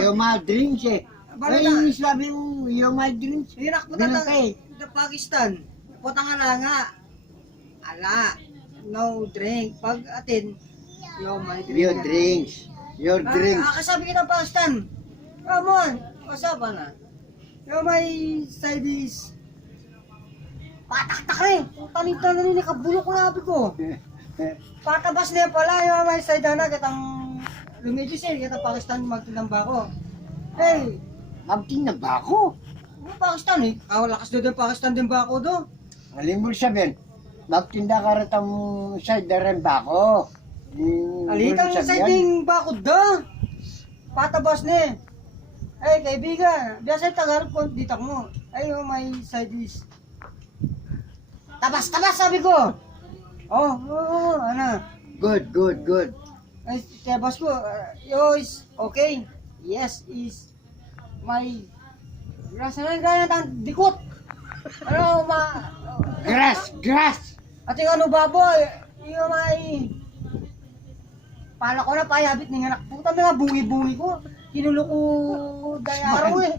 You're my dreams eh. Balo Ay, na. sabi mo, you're my dreams. Hirak mo Ganun ka eh. sa Pakistan. Putang ala nga. Ala. No drink. Pag atin, yo my drink. Your drinks. Your drinks. Kasabi kita Pakistan. Come on. Kasabi na. Yo my side is. Pataktak na eh. Tanita na rin nakabulok ko na abi ko. Patabas niya pala. Yo my side na kitang lumidyo siya. Kita Pakistan magtindang ba ako. Hey. Magting na ba ako? Pakistan eh. Lakas doon ng Pakistan din ba ako do? Alim mo sabihin, magtinda ka rin ang side na rin ba ako? Alitang sa ding bakod do. Patabas ni. Ay kaibigan, biasa tagarap ko dito mo. Ay may side is. Tabas sabi ko. Ano? Good, good, good. Ay tabas ko. Yo is okay. Yes is my rasa na gaya ng dikot. Ano Grass, grass! at yung ano baboy, yung may pala ko na payabit ng anak puta mga bungi-bungi ko. Kinulo ko dayaro eh.